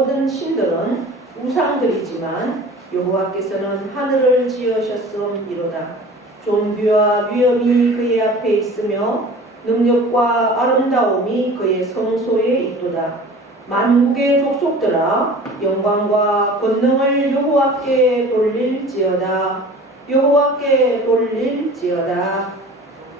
모든 신들은 우상들이지만 여호와께서는 하늘을 지으셨음이로다. 존귀와 위엄이 그의 앞에 있으며 능력과 아름다움이 그의 성소에 있도다. 만국의 족속들아 영광과 권능을 여호와께 돌릴지어다. 여호와께 돌릴지어다.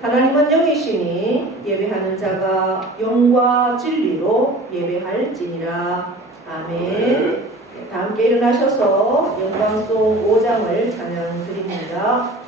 하나님은 영이시니 예배하는 자가 영과 진리로 예배할지니라. 아멘. 다 함께 일어나셔서 영광송 5장을 찬양 드립니다.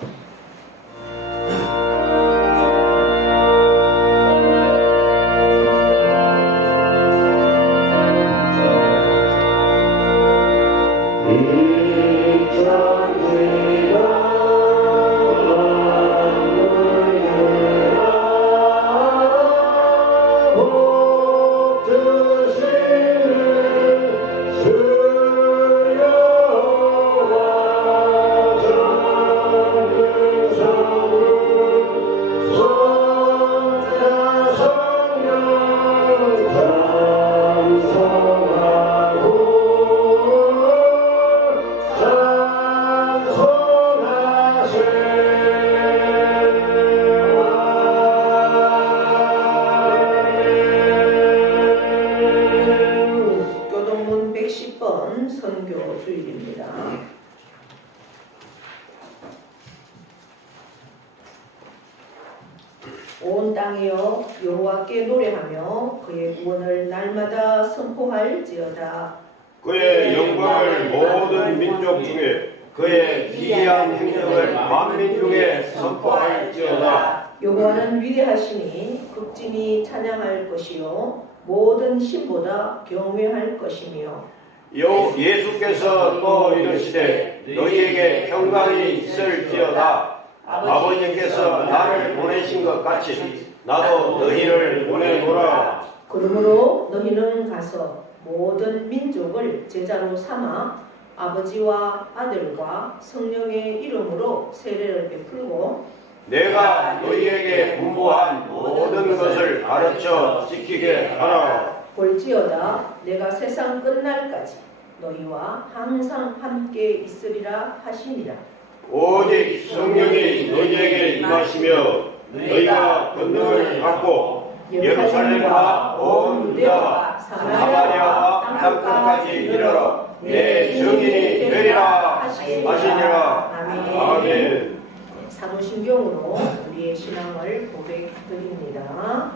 선교 주일입니다. 온 땅이여 여호와께 노래하며 그의 구원을 날마다 선포할지어다. 그의 영광을 모든 민족 중에 그의 기이한 행적을 만민 중에 선포할지어다. 여호와는 위대하시니 극진히 찬양할 것이요 모든 신보다 경외할 것이며 예수께서 또 이르시되 너희에게 평강이 있을지어다. 아버지께서 나를 보내신 것 같이 나도 너희를 보내노라. 그러므로 너희는 가서 모든 민족을 제자로 삼아 아버지와 아들과 성령의 이름으로 세례를 베풀고 내가 너희에게 분부한 모든 것을 가르쳐 지키게 하라. 볼지어다 내가 세상 끝날까지 너희와 항상 함께 있으리라 하시니라. 오직 성령이 너희에게 임하시며 너희가 권능을 받고 예루살렘과 온 유대와 사마리아와 땅끝까지 이르러 내 증인이 되리라 하시니라. 아멘. 사도신경으로 우리의 신앙을 고백드립니다.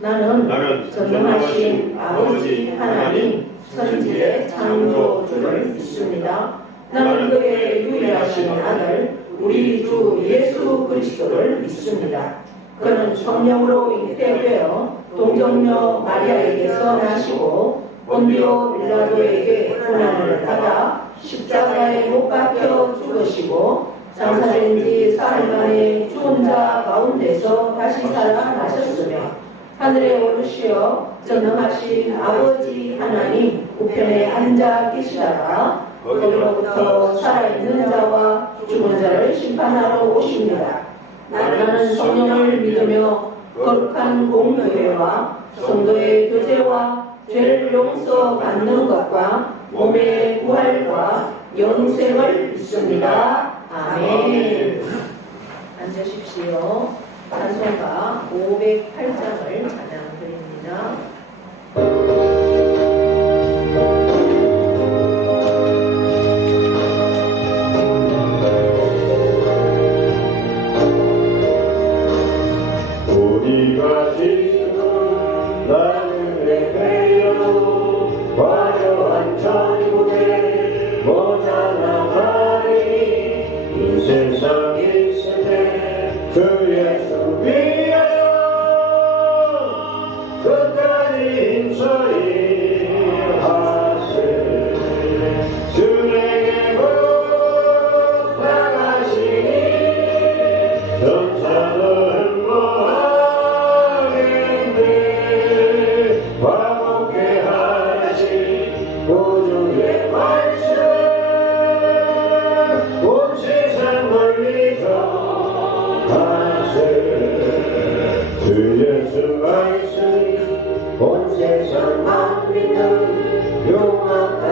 나는 전능하신 아버지 하나님 천지의 창조주를 믿습니다. 나는 그의 유일하신 아들 우리 주 예수 그리스도를 믿습니다. 그는 성령으로 잉태되어 동정녀 마리아에게서 나시고 본디오 빌라도에게 고난을 받아 십자가에 못 박혀 죽으시고 장사된 지 사흘 만에 죽은 자 가운데서 다시 살아나셨으며 하늘에 오르시어 전능하신 아버지 하나님 우편에 앉아 계시다가 거기로부터 살아있는 자와 죽은 자를 심판하러 오십니다. 나는 성령을 믿으며 거룩한 공교회와 성도의 교제와 죄를 용서받는 것과 몸의 부활과 영생을 믿습니다. 아멘. 앉으십시오. 찬송가 508장을 찬양드립니다. 우리가 지금 나를 베어 화려한 천국에 모자라하니 이 세상에 있으되 그 예수 위하여 끝까지 힘써 일하세. 주에게 부탁하시니 전사는 화목케 하시 구주의 말씀 온 세상 멀리서 하세. 주 예수 말씀 온 세상 만민을 용납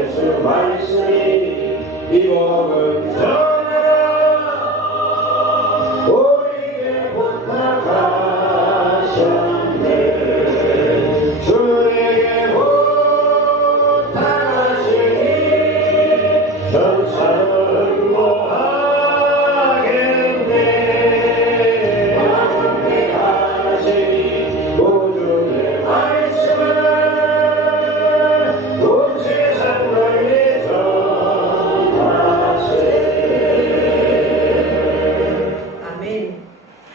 예수 말씀이 이 복음 전하라 우리에게 부탁하셨네 주에게 부탁하시니 전사는 뭐하겠네 함께하시니 우주의 말씀을 온 세상 널리 전하세. 아멘.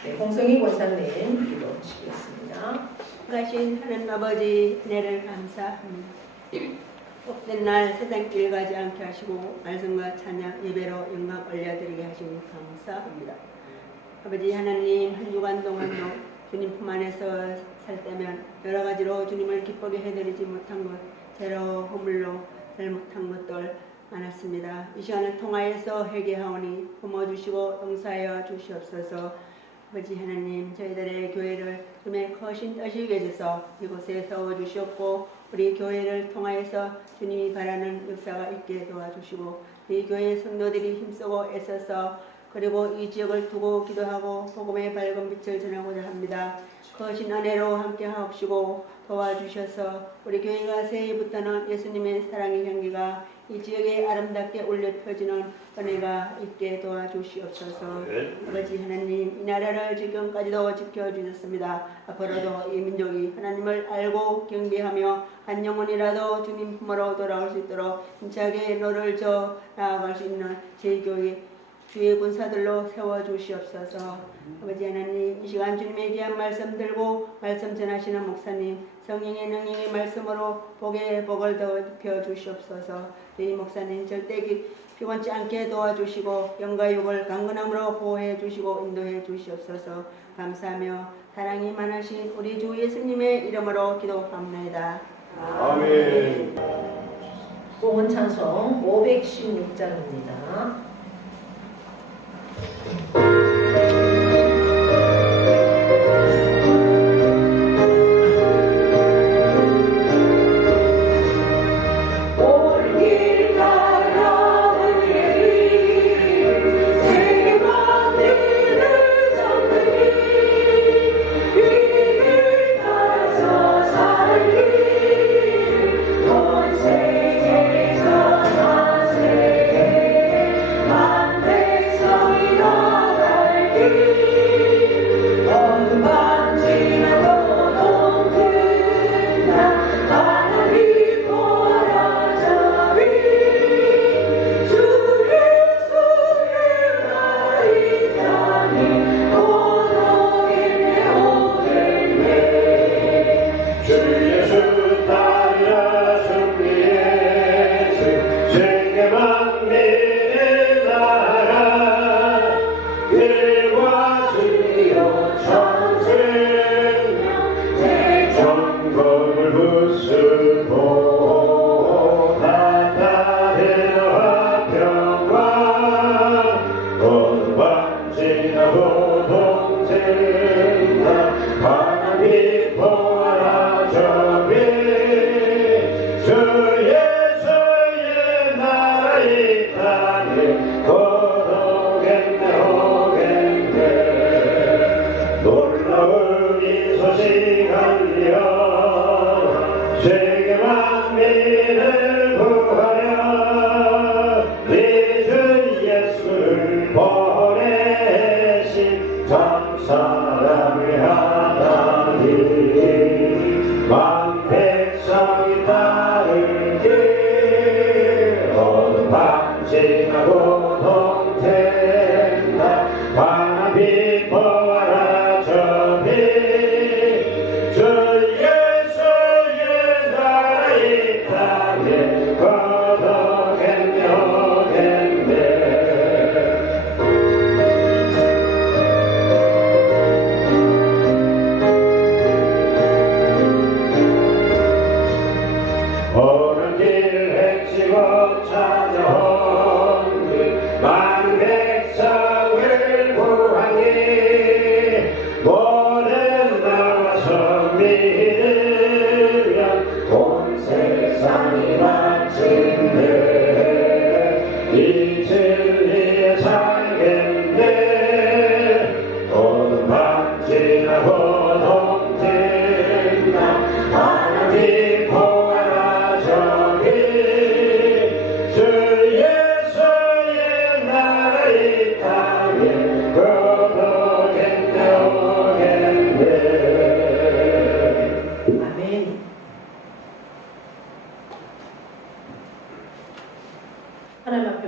네, 홍성희 권사님 기도 드리겠습니다. 가신 하나님 아버지 은혜를 감사합니다. 복된 날 세상 길 가지 않게 하시고 말씀과 찬양 예배로 영광 올려드리게 하시니 감사합니다. 아버지 하나님 한 주간 동안도 주님 품 안에서 살 때면 여러 가지로 주님을 기쁘게 해드리지 못한 것, 죄로 허물로 잘못한 것들 많았습니다. 이 시간을 통하여서 회개하오니 품어주시고 용서하여 주시옵소서. 아버지 하나님 저희들의 교회를 주님의 크신 뜻이 계셔서 이곳에 세워주시옵고 우리 교회를 통하여서 주님이 바라는 역사가 있게 도와주시고 이 교회 성도들이 힘쓰고 애써서 그리고 이 지역을 두고 기도하고 복음의 밝은 빛을 전하고자 합니다. 크신 은혜로 함께 하옵시고 도와주셔서 우리 교회가 새해부터는 예수님의 사랑의 향기가 이 지역에 아름답게 울려 펴지는 은혜가 있게 도와주시옵소서. 아버지 하나님 이 나라를 지금까지도 지켜주셨습니다. 앞으로도 이 민족이 하나님을 알고 경배하며 한 영혼이라도 주님 품으로 돌아올 수 있도록 힘차게 너를 저 나아갈 수 있는 제 교회 주의 군사들로 세워주시옵소서. 아버지 하나님 이 시간 주님의 귀한 말씀 들고 말씀 전하시는 목사님 성령의 능력의 말씀으로 복에 복을 더입혀 주시옵소서. 이 목사님 절대 피곤치 않게 도와주시고 영과 육을 강건함으로 보호해 주시고 인도해 주시옵소서. 감사하며 사랑이 많으신 우리 주 예수님의 이름으로 기도합니다. 아멘. 봉헌 찬송 516장입니다. 세계 만 백성이 나갈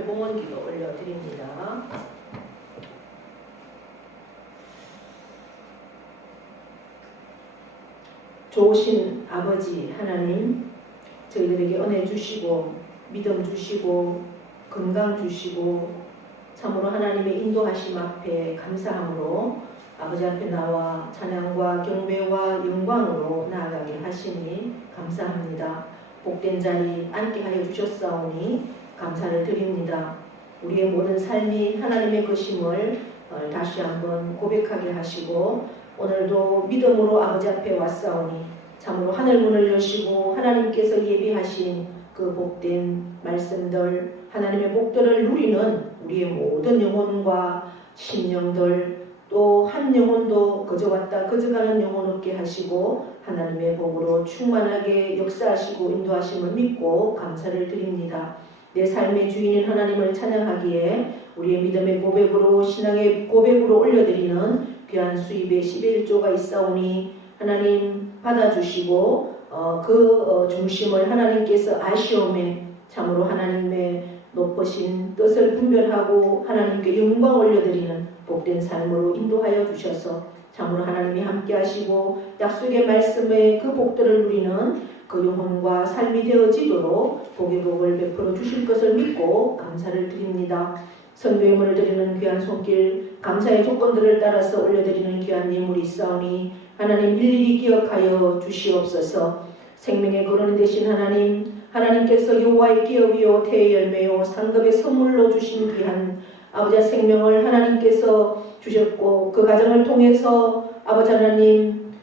봉헌기도 올려드립니다. 좋으신 아버지 하나님, 저희들에게 은혜 주시고 믿음 주시고 건강 주시고 참으로 하나님의 인도하심 앞에 감사함으로 아버지 앞에 나와 찬양과 경배와 영광으로 나아가게 하시니 감사합니다. 복된 자리 앉게 하여 주셨사오니 감사를 드립니다. 우리의 모든 삶이 하나님의 것임을 다시 한번 고백하게 하시고 오늘도 믿음으로 아버지 앞에 왔사오니 참으로 하늘 문을 여시고 하나님께서 예비하신 그 복된 말씀들, 하나님의 복들을 누리는 우리의 모든 영혼과 심령들, 또 한 영혼도 거저 왔다 거저 가는 영혼 없게 하시고 하나님의 복으로 충만하게 역사하시고 인도하심을 믿고 감사를 드립니다. 내 삶의 주인인 하나님을 찬양하기에 우리의 믿음의 고백으로 신앙의 고백으로 올려드리는 귀한 수입의 11조가 있사오니 하나님 받아주시고 그 중심을 하나님께서 아시오매 참으로 하나님의 높으신 뜻을 분별하고 하나님께 영광 올려드리는 복된 삶으로 인도하여 주셔서 참으로 하나님이 함께 하시고 약속의 말씀에 그 복들을 누리는 그 영혼과 삶이 되어지도록 복의 복을 베풀어 주실 것을 믿고 감사를 드립니다. 선교예물을 드리는 귀한 손길, 감사의 조건들을 따라서 올려드리는 귀한 예물이 있사오니 하나님 일일이 기억하여 주시옵소서. 생명의 근원 되신 하나님, 하나님께서 여호와의 기업이요 태의 열매요 상급의 선물로 주신 귀한 아버지의 생명을 하나님께서 주셨고 그 가정을 통해서 아버지 하나님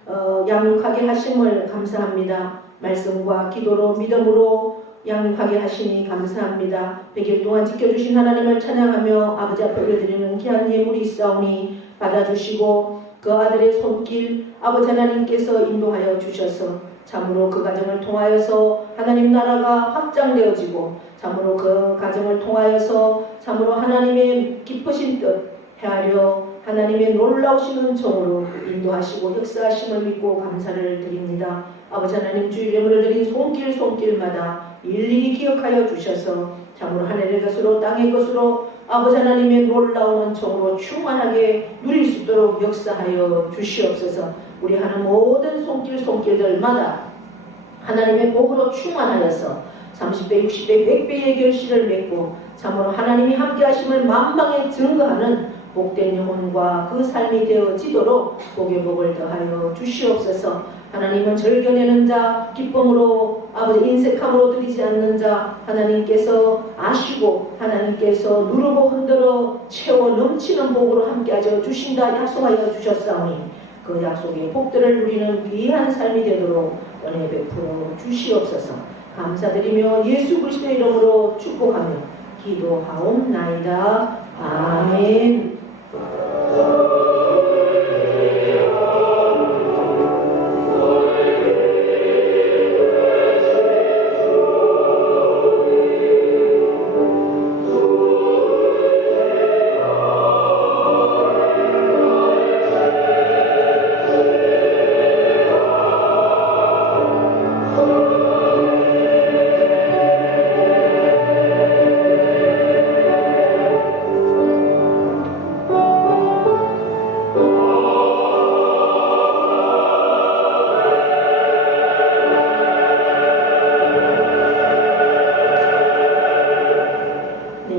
양육하게 하심을 감사합니다. 말씀과 기도로 믿음으로 양육하게 하시니 감사합니다. 100일 동안 지켜주신 하나님을 찬양하며 아버지 앞에 올려드리는 귀한 예물이 있사오니 받아주시고 그 아들의 손길 아버지 하나님께서 인도하여 주셔서 참으로 그 가정을 통하여서 하나님 나라가 확장되어지고 참으로 그 가정을 통하여서 참으로 하나님의 깊으신 뜻 헤아려 하나님의 놀라우신 은총으로 인도하시고 역사하심을 믿고 감사를 드립니다. 아버지 하나님 주일 예물을 드린 손길마다 일일이 기억하여 주셔서 참으로 하늘의 것으로 땅의 것으로 아버지 하나님의 놀라운 은총으로 충만하게 누릴 수 있도록 역사하여 주시옵소서. 우리 하는 모든 손길들마다 하나님의 복으로 충만하여서 30배, 60배, 100배의 결실을 맺고 참으로 하나님이 함께 하심을 만방에 증거하는 복된 영혼과 그 삶이 되어지도록 복의 복을 더하여 주시옵소서. 하나님은 절겨내는 자, 기쁨으로 아버지 인색함으로 드리지 않는 자 하나님께서 아시고 하나님께서 누르고 흔들어 채워 넘치는 복으로 함께하여 주신다 약속하여 주셨사오니 그 약속의 복들을 누리는 귀한 삶이 되도록 은혜 베풀어 주시옵소서. 감사드리며 예수 그리스도의 이름으로 축복하며 기도하옵나이다. 아멘.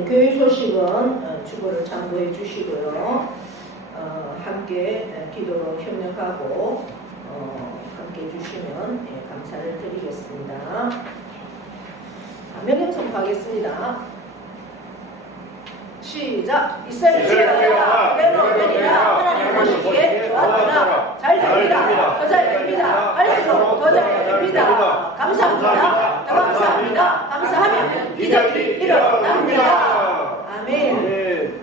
교회 소식은 주보를 참고해 주시고요. 함께 기도로 협력하고 함께 해주시면 감사를 드리겠습니다. 명령 선포하겠습니다. 시작! 이스라엘 지혜가 내놓으리라. 하나님 보시기에 좋았더라. 잘 됩니다. 더 잘 됩니다. 할수록 더 잘 됩니다. 감사합니다. 더 감사합니다. 감사하면 기적이 일어납니다. 아멘.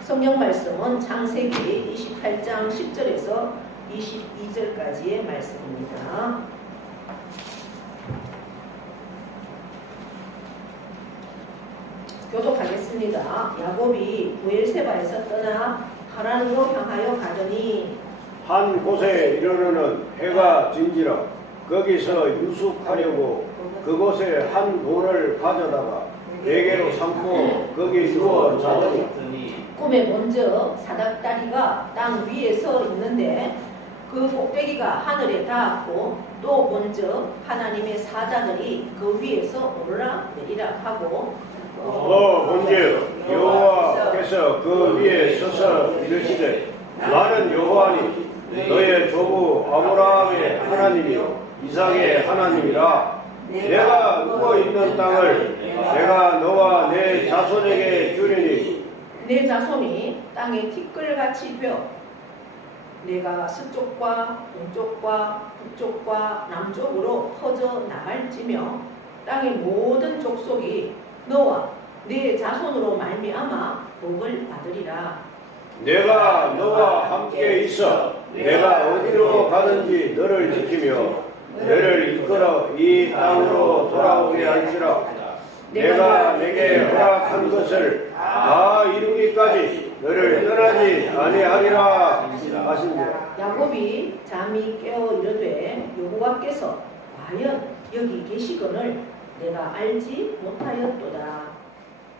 성경 말씀은 창세기 28장 10절에서 22절까지의 말씀입니다. 교독하겠습니다. 야곱이 부엘세바에서 떠나 하란으로 향하여 가더니 한 곳에 이르러는 해가 진지라 거기서 유숙하려고 그곳에 한 돌을 가져다가 베개로 삼고 거기 누워 자더니 꿈에 먼저 사닥다리가 땅 위에 서 있는데 그 꼭대기가 하늘에 닿았고 또 먼저 하나님의 사자들이 그 위에서 오르락 내리락 하고 본즉 여호와께서 그 위에 서서 이르시되 나는 여호와니 너의 조부 아브라함의 하나님이요 이삭의 하나님이라. 내가 누워 있는 땅을 내가 너와 내 자손에게 주리니 내 자손이 땅에 티끌같이 되어 내가 서쪽과 동쪽과 북쪽과 남쪽으로 퍼져 나갈지며 땅의 모든 족속이 너와 내 자손으로 말미암아 복을 받으리라. 내가 너와 함께 있어 내가 어디로 가든지 너를 지키며 너를 이끌어 이 땅으로 돌아오게 할지라. 내가 내게 허락한 것을 다 이루기까지 너를 떠나지 아니하리라 하신지라. 야곱이 잠이 깨어 이르되 여호와께서 과연 여기 계시거늘 내가 알지 못하였도다.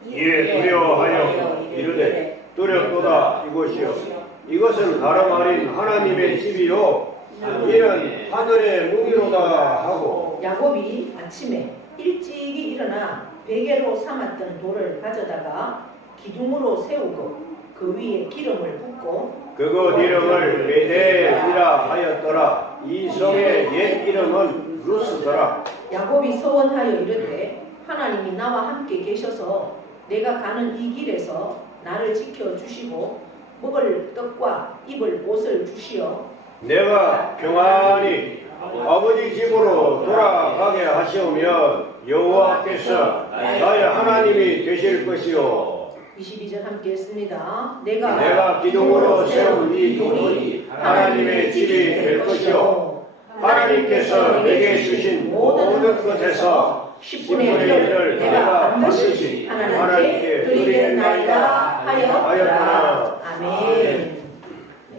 이에 두려워하여 이르되 두렵도다 이곳이요 이것은 다름 아닌 하나님의 집이요 이는 하늘의 무기로다 하고 야곱이 아침에 일찍이 일어나 베개로 삼았던 돌을 가져다가 기둥으로 세우고 그 위에 기름을 붓고 그곳 이름을 베델이라 하였더라. 이 성의 옛 이름은 루스더라. 야곱이 서원하여 이르되 하나님이 나와 함께 계셔서 내가 가는 이 길에서 나를 지켜주시고 먹을 떡과 입을 옷을 주시어 내가 평안히 아버지 집으로 돌아가게 하시오면 여호와께서 나의 하나님이 되실 것이요 22절 함께 했습니다. 내가 기둥으로 세운 이 돌이 하나님의 집이 될 것이요 하나님께서 내게 주신 모든 것에서 10분의 1을 내가 반드시 하나님께 드리겠나이다 하였구나. 아멘.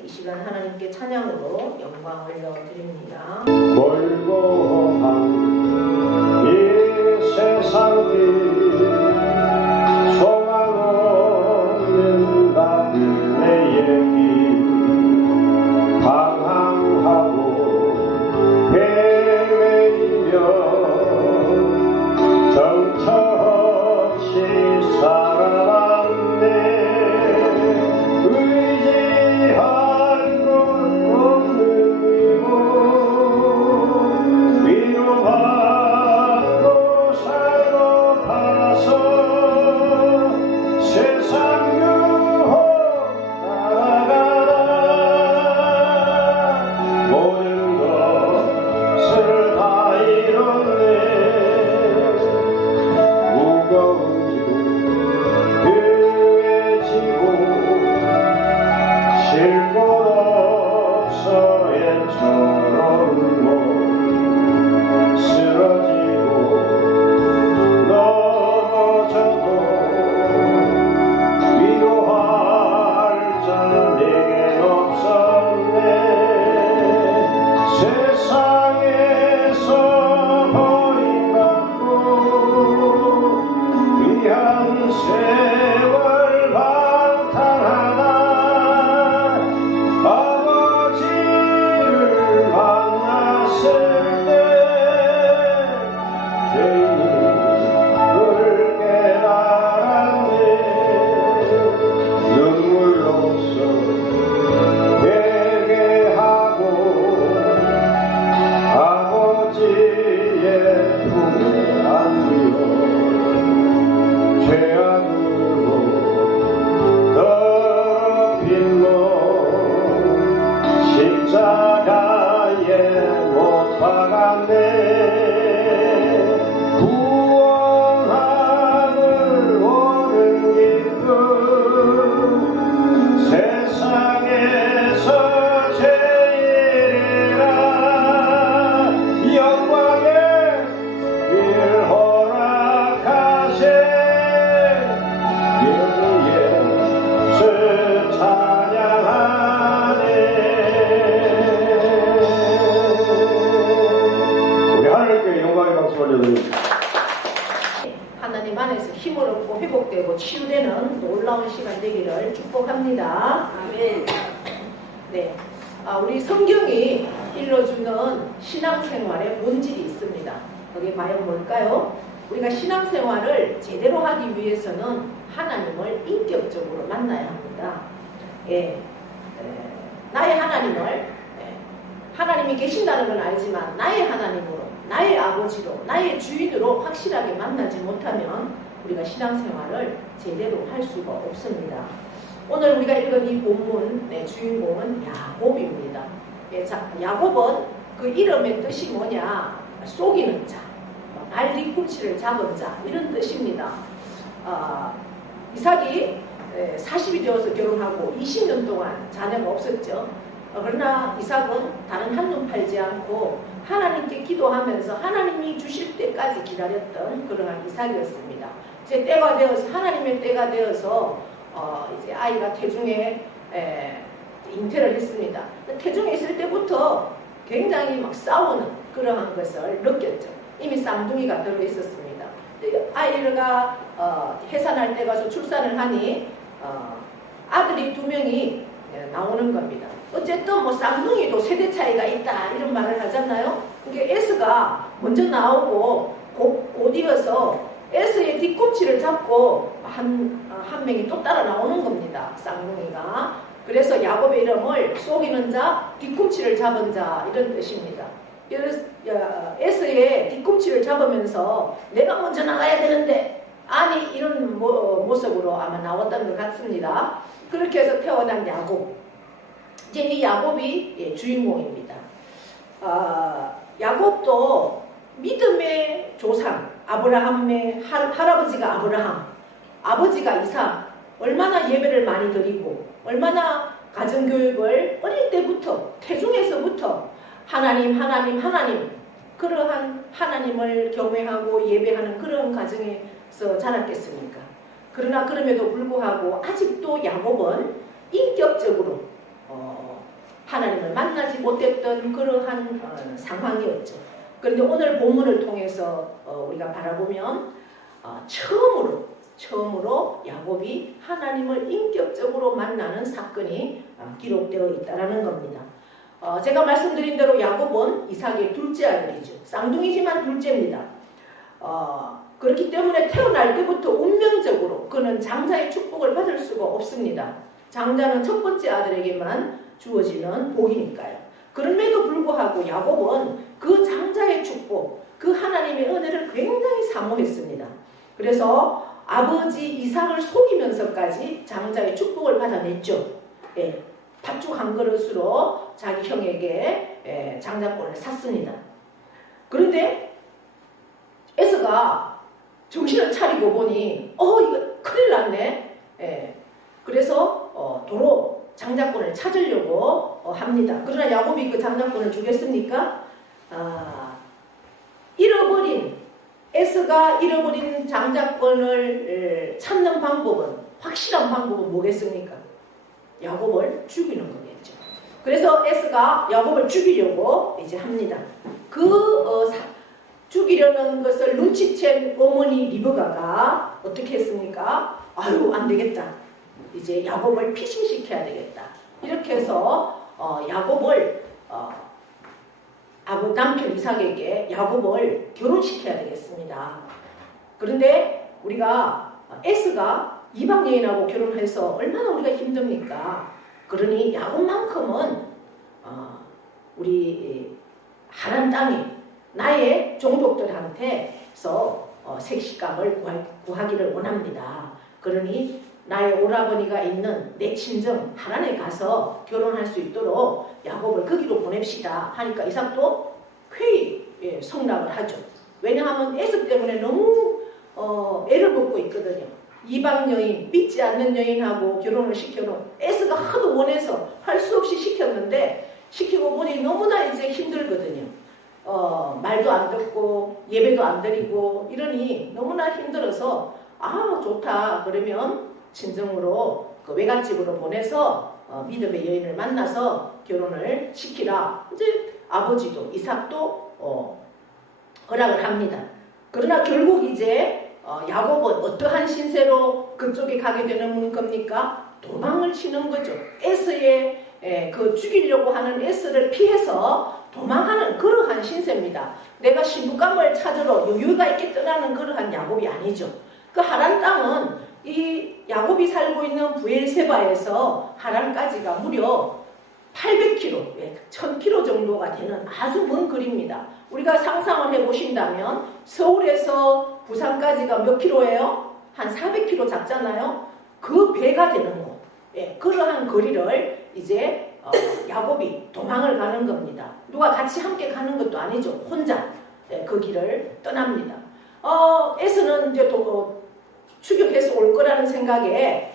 이 시간 하나님께 찬양으로 영광 올려드립니다. 멀고한 이 세상이 소망 없는 내 얘기 방황하고 헤매이며 정처 없이 살아왔네. 의지할 것 없는 이곳 박수 올려드립니다. 하나님 안에서 힘을 얻고 회복되고 치유되는 놀라운 시간 되기를 축복합니다. 아멘. 네, 우리 성경이 일러주는 신앙생활의 본질이 있습니다. 그게 과연 뭘까요? 우리가 신앙생활을 제대로 하기 위해서는 하나님을 인격적으로 만나야 합니다. 예, 나의 하나님을 하나님이 계신다는 건 알지만 나의 하나님으로, 나의 아버지로, 나의 주인으로 확실하게 만나지 못하면 우리가 신앙생활을 제대로 할 수가 없습니다. 오늘 우리가 읽은 이 본문의 주인공은 야곱입니다. 야곱은 그 이름의 뜻이 뭐냐? 속이는 자, 날 뒤꿈치를 잡은 자, 이런 뜻입니다. 이삭이 40이 되어서 결혼하고 20년 동안 자녀가 없었죠. 그러나 이삭은 다른 한눈 팔지 않고 하나님께 기도하면서 하나님이 주실 때까지 기다렸던 그러한 이삭이었습니다. 이제 때가 되어서, 하나님의 때가 되어서 이제 아이가 태중에 잉태를 했습니다. 태중에 있을 때부터 굉장히 막 싸우는 그러한 것을 느꼈죠. 이미 쌍둥이가 들어 있었습니다. 아이가 해산할 때 가서 출산을 하니 아들이 2명이 나오는 겁니다. 어쨌든 뭐 쌍둥이도 세대 차이가 있다 이런 말을 하잖아요. 이게 에스가 먼저 나오고 곧 이어서 에스의 뒤꿈치를 잡고 한 명이 또 따라 나오는 겁니다. 쌍둥이가. 그래서 야곱의 이름을 속이는 자, 뒤꿈치를 잡은 자 이런 뜻입니다. 그래서 에스의 뒤꿈치를 잡으면서 내가 먼저 나가야 되는데 아니 이런 모습으로 아마 나왔던 것 같습니다. 그렇게 해서 태어난 야곱. 이제 이 야곱이 주인공입니다. 야곱도 믿음의 조상 아브라함의 할아버지가 아브라함, 아버지가 이삭, 얼마나 예배를 많이 드리고 얼마나 가정교육을 어릴 때부터 태중에서부터 하나님 그러한 하나님을 경외하고 예배하는 그런 가정에서 자랐겠습니까? 그러나 그럼에도 불구하고 아직도 야곱은 인격적으로 하나님을 만나지 못했던 그러한 상황이었죠. 그런데 오늘 본문을 통해서 우리가 바라보면 처음으로 야곱이 하나님을 인격적으로 만나는 사건이 기록되어 있다는 겁니다. 제가 말씀드린 대로 야곱은 이삭의 둘째 아들이죠. 쌍둥이지만 둘째입니다. 그렇기 때문에 태어날 때부터 운명적으로 그는 장자의 축복을 받을 수가 없습니다. 장자는 첫 번째 아들에게만 주어지는 복이니까요. 그럼에도 불구하고 야곱은 그 장자의 축복, 그 하나님의 은혜를 굉장히 사모했습니다. 그래서 아버지 이삭을 속이면서까지 장자의 축복을 받아냈죠. 팥죽 한 그릇으로 자기 형에게 장자권을 샀습니다. 그런데 에서가 정신을 차리고 보니 이거 큰일 났네. 그래서 도로 장자권을 찾으려고 합니다. 그러나 야곱이 그 장자권을 주겠습니까? 에서가 잃어버린 장자권을 찾는 방법은, 확실한 방법은 뭐겠습니까? 야곱을 죽이는 거겠죠. 그래서 에서가 야곱을 죽이려고 이제 합니다. 죽이려는 것을 눈치챈 어머니 리브가가 어떻게 했습니까? 아유, 안 되겠다. 이제 야곱을 피신시켜야 되겠다. 이렇게 해서 야곱을 남편 이삭에게 야곱을 결혼시켜야 되겠습니다. 그런데 우리가 에스가 이방 여인하고 결혼해서 얼마나 우리가 힘듭니까? 그러니 야곱만큼은 우리 하란 땅에 나의 종족들한테서 색시감을 구하기를 원합니다. 그러니 나의 오라버니가 있는 내 친정 하란에 가서 결혼할 수 있도록 야곱을 거기로 보냅시다 하니까 이삭도 쾌히 성락을 하죠. 왜냐하면 에서 때문에 너무 애를 먹고 있거든요. 이방 여인, 믿지 않는 여인하고 결혼을 시켜놓은 에서가 하도 원해서 할 수 없이 시켰는데 시키고 보니 너무나 이제 힘들거든요. 말도 안 듣고 예배도 안 드리고 이러니 너무나 힘들어서 좋다 그러면 친정으로 그 외갓집으로 보내서 믿음의 여인을 만나서 결혼을 시키라. 이제 아버지도 이삭도 허락을 합니다. 그러나 결국 이제 야곱은 어떠한 신세로 그쪽에 가게 되는 겁니까? 도망을 치는 거죠. 에서의 그 죽이려고 하는 에서를 피해서 도망하는 그러한 신세입니다. 내가 시부감을 찾으러 여유가 있게 떠나는 그러한 야곱이 아니죠. 그 하란 땅은 이 야곱이 살고 있는 브엘세바에서 하란까지가 무려 800km, 1000km 정도가 되는 아주 먼 거리입니다. 우리가 상상을 해보신다면 서울에서 부산까지가 몇 킬로예요? 한 400km 잡잖아요. 그 배가 되는 거. 그러한 거리를 이제 야곱이 도망을 가는 겁니다. 누가 같이 함께 가는 것도 아니죠. 혼자 그 길을 떠납니다. 에서는 이제 추격해서 올 거라는 생각에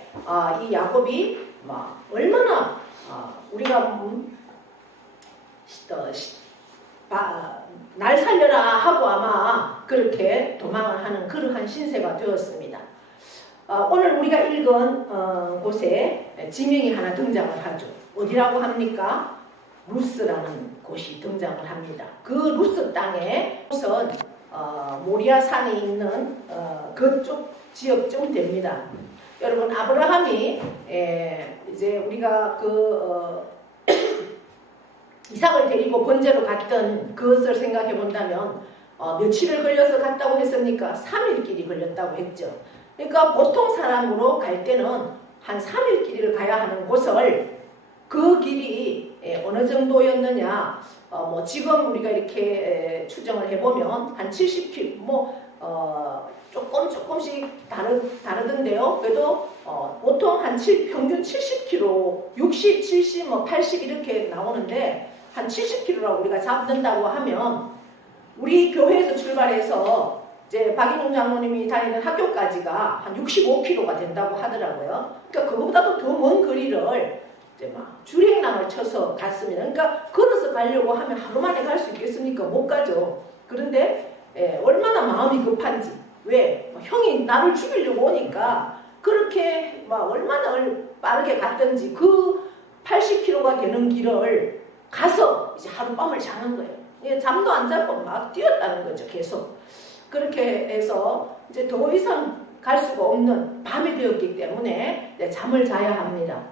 이 야곱이 얼마나 우리가 날 살려라 하고 아마 그렇게 도망을 하는 그러한 신세가 되었습니다. 오늘 우리가 읽은 곳에 지명이 하나 등장을 하죠. 어디라고 합니까? 루스라는 곳이 등장을 합니다. 그 루스 땅에 우선 모리아 산이 있는 그쪽 지역쯤 됩니다. 여러분 아브라함이 이제 우리가 이삭을 데리고 번제로 갔던 그것을 생각해 본다면 며칠을 걸려서 갔다고 했습니까? 3일 길이 걸렸다고 했죠. 그러니까 보통 사람으로 갈 때는 한 3일 길이를 가야 하는 곳을 그 길이 어느 정도였느냐? 지금 우리가 이렇게 추정을 해보면 한 70km, 조금씩 다르던데요. 그래도 보통 한 평균 70km, 60, 70, 80 이렇게 나오는데 한 70km라고 우리가 잡는다고 하면 우리 교회에서 출발해서 이제 박인웅 장로님이 다니는 학교까지가 한 65km가 된다고 하더라고요. 그러니까 그거보다도 더 먼 거리를 이제 주행랑을 쳐서 갔습니다. 그러니까 걸어서 가려고 하면 하루 만에 갈 수 있겠습니까? 못 가죠. 그런데 얼마나 마음이 급한지. 왜? 형이 나를 죽이려고 오니까 그렇게 얼마나 빠르게 갔던지 그 80km가 되는 길을 가서 이제 하룻밤을 자는 거예요. 잠도 안 자고 막 뛰었다는 거죠. 계속. 그렇게 해서 이제 더 이상 갈 수가 없는 밤이 되었기 때문에 잠을 자야 합니다.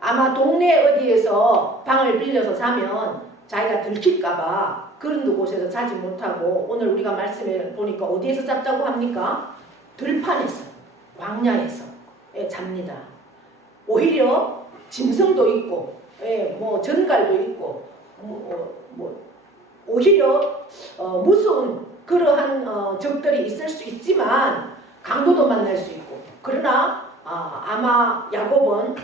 아마 동네 어디에서 방을 빌려서 자면 자기가 들킬까봐 그런 곳에서 자지 못하고 오늘 우리가 말씀해 보니까 어디에서 잤다고 합니까? 들판에서, 광야에서 잡니다. 오히려 짐승도 있고, 전갈도 있고, 오히려 무서운 그러한 적들이 있을 수 있지만 강도도 만날 수 있고, 그러나 아마 야곱은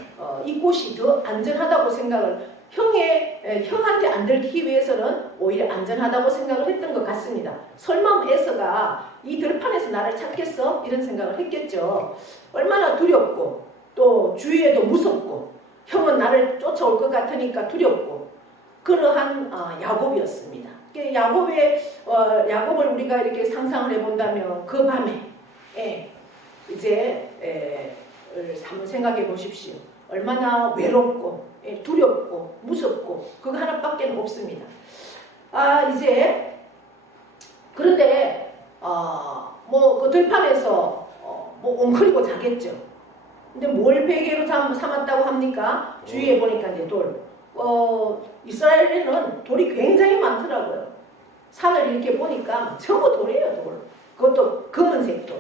이곳이 더 안전하다고 생각을 형한테 안 들키기 위해서는 오히려 안전하다고 생각을 했던 것 같습니다. 설마 에서가 이 들판에서 나를 찾겠어? 이런 생각을 했겠죠. 얼마나 두렵고 또 주위에도 무섭고 형은 나를 쫓아올 것 같으니까 두렵고 그러한 야곱이었습니다. 야곱을 우리가 이렇게 상상을 해본다면 그 밤에 이제 한번 생각해 보십시오. 얼마나 외롭고 두렵고 무섭고 그거 하나밖에 없습니다. 이제 그런데 그 들판에서 엉클리고 자겠죠. 근데 뭘 베개로 삼았다고 합니까? 주위에 보니까 이제 돌. 이스라엘에는 돌이 굉장히 많더라고요. 산을 이렇게 보니까 전부 돌이에요, 돌. 그것도 검은색 돌.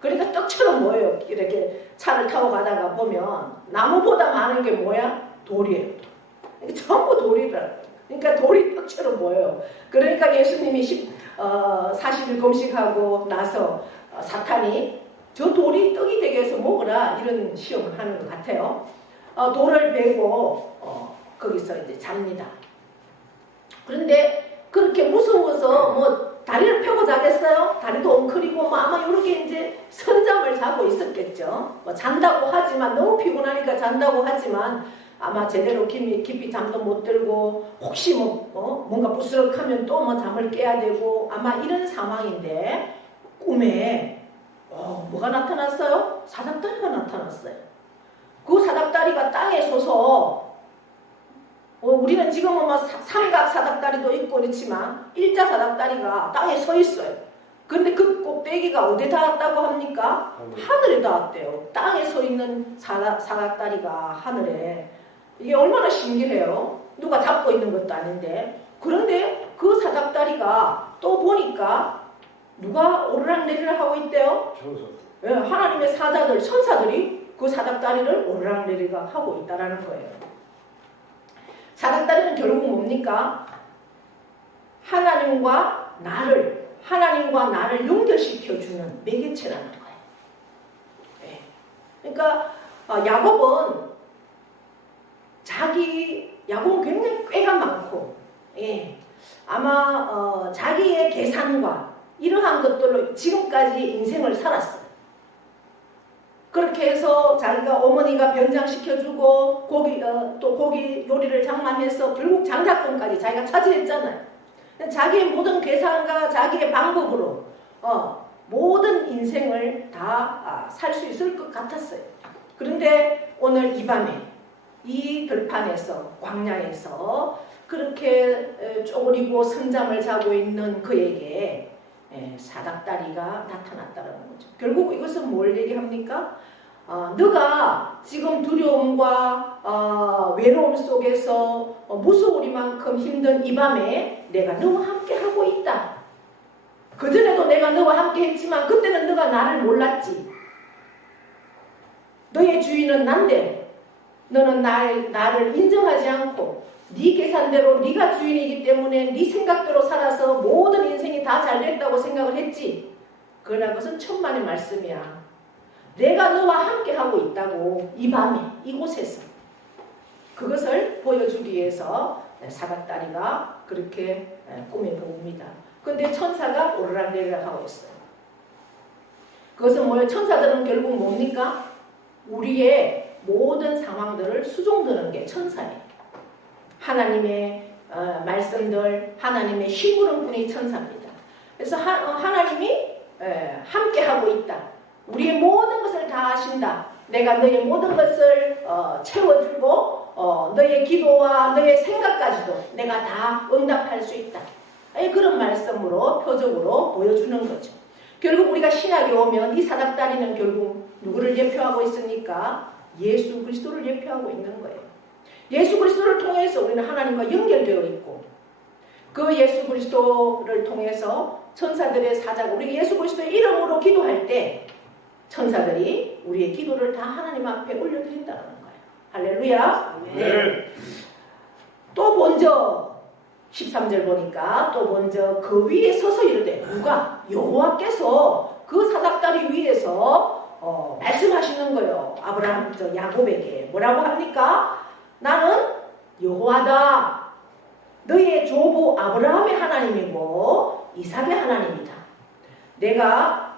그러니까 떡처럼 보여요. 이렇게 차를 타고 가다가 보면 나무보다 많은 게 뭐야? 돌이에요. 전부 돌이더라고요. 그러니까 돌이 떡처럼 보여요. 그러니까 예수님이 40일 금식하고 나서 사탄이 저 돌이 떡이 되게 해서 먹으라 이런 시험을 하는 것 같아요. 돌을 베고 거기서 이제 잡니다. 그런데 그렇게 무서워서 다리를 펴고 자겠어요? 다리도 엉클이고 아마 이렇게 이제 선잠을 자고 있었겠죠. 잔다고 하지만 너무 피곤하니까 잔다고 하지만 아마 제대로 깊이 잠도 못 들고 혹시 뭔가 부스럭하면 또 잠을 깨야 되고 아마 이런 상황인데 꿈에 뭐가 나타났어요? 사닥다리가 나타났어요. 그 사닥다리가 땅에 솟아 우리는 지금은 뭐 삼각 사닥다리도 있고 그렇지만 일자 사닥다리가 땅에 서 있어요. 그런데 그 꼭대기가 어디에 닿았다고 합니까? 하늘에 닿았대요. 땅에 서 있는 사닥다리가 하늘에. 이게 얼마나 신기해요. 누가 잡고 있는 것도 아닌데. 그런데 그 사닥다리가 또 보니까 누가 오르락내리락 하고 있대요? 예, 하나님의 사자들, 천사들이 그 사닥다리를 오르락내리락 하고 있다라는 거예요. 사닥다리는 결국 뭡니까? 하나님과 나를 연결시켜주는 매개체라는 거예요. 네. 그러니까 야곱은 야곱은 굉장히 꾀가 많고, 예. 아마 자기의 계산과 이러한 것들로 지금까지 인생을 살았어요. 그렇게 해서 자기가 어머니가 변장시켜주고 또 고기 요리를 장만해서 결국 장작권까지 자기가 차지했잖아요. 자기의 모든 계산과 자기의 방법으로 모든 인생을 다 살 수 있을 것 같았어요. 그런데 오늘 이 밤에 이 들판에서 광야에서 그렇게 쪼그리고 선잠을 자고 있는 그에게 사닥다리가 나타났다는 거죠. 결국 이것은 뭘 얘기합니까? 너가 지금 두려움과 외로움 속에서 무서우리만큼 힘든 이 밤에 내가 너와 함께 하고 있다. 그전에도 내가 너와 함께 했지만 그때는 너가 나를 몰랐지. 너의 주인은 난데 너는 나를 인정하지 않고 네 계산대로 네가 주인이기 때문에 네 생각대로 살아서 모든 인생이 다 잘됐다고 생각을 했지. 그러나 그것은 천만의 말씀이야. 내가 너와 함께 하고 있다고 이 밤에 이곳에서 그것을 보여주기 위해서 사닥다리가 그렇게 꿈에 봅니다. 그런데 천사가 오르락내리락 하고 있어요. 그것은 뭐예요? 천사들은 결국 뭡니까? 우리의 모든 상황들을 수종드는 게 천사예요. 하나님의 말씀들, 하나님의 심부름꾼이 천사입니다. 그래서 하나님이 함께하고 있다. 우리의 모든 것을 다 하신다. 내가 너의 모든 것을 채워주고 너의 기도와 너의 생각까지도 내가 다 응답할 수 있다. 그런 말씀으로 표적으로 보여주는 거죠. 결국 우리가 신약에 오면 이 사닥다리는 결국 누구를 예표하고 있습니까? 예수 그리스도를 예표하고 있는 거예요. 예수 그리스도를 통해서 우리는 하나님과 연결되어 있고 그 예수 그리스도를 통해서 천사들의 사자가 우리 예수 그리스도의 이름으로 기도할 때 천사들이 우리의 기도를 다 하나님 앞에 올려드린다는 거예요. 할렐루야. 네. 또 먼저 13절 보니까 또 먼저 그 위에 서서 이르되 누가? 여호와께서 그 사닥다리 위에서 말씀하시는 거예요. 야곱에게 뭐라고 합니까? 나는 여호와다. 너의 조부 아브라함의 하나님이고 이삭의 하나님이다. 내가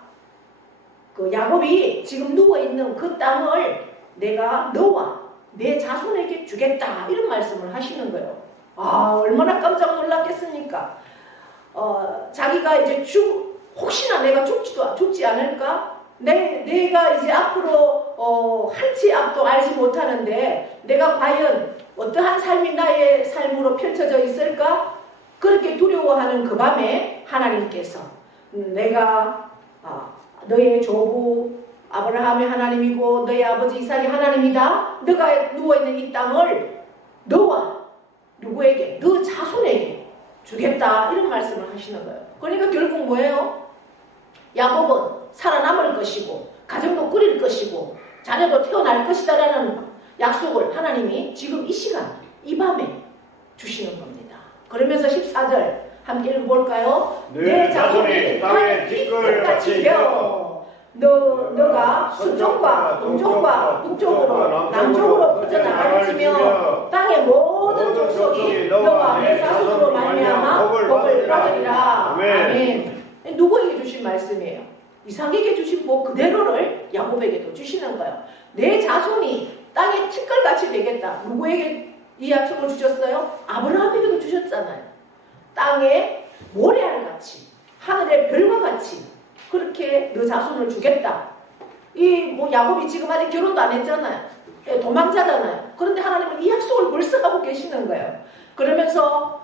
야곱이 지금 누워있는 그 땅을 내가 너와 내 자손에게 주겠다. 이런 말씀을 하시는 거예요. 얼마나 깜짝 놀랐겠습니까? 자기가 이제 혹시나 내가 죽지 않을까? 내가 이제 앞으로 한치 앞도 알지 못하는데 내가 과연 어떠한 삶이 나의 삶으로 펼쳐져 있을까? 그렇게 두려워하는 그 밤에 하나님께서 내가 너의 조부 아브라함의 하나님이고 너의 아버지 이삭의 하나님이다. 너가 누워있는 이 땅을 너와 누구에게? 너 자손에게 주겠다. 이런 말씀을 하시는 거예요. 그러니까 결국 뭐예요? 야곱은 살아남을 것이고 가정도 꾸릴 것이고 자녀도 태어날 것이다라는 약속을 하나님이 지금 이 시간 이 밤에 주시는 겁니다. 그러면서 14절 함께 읽어볼까요? 내 자손이 땅의 티끌같이 되어 너가 서쪽과 동쪽과 북쪽으로 남쪽으로 퍼져나갈지며 땅의 모든 족속이 너와 내 자손으로 말미암아 복을 받으리라. 아멘. 누구에게 주신 말씀이에요? 이삭에게 주신 복 그대로를 야곱에게도 주시는 거예요. 내 자손이 땅의 티끌같이 되겠다. 누구에게 이 약속을 주셨어요? 아브라함에게도 주셨잖아요. 땅에 모래알같이 하늘의 별과 같이 그렇게 너 자손을 주겠다. 야곱이 지금 아직 결혼도 안 했잖아요. 도망자잖아요. 그런데 하나님은 이 약속을 벌써 하고 계시는 거예요. 그러면서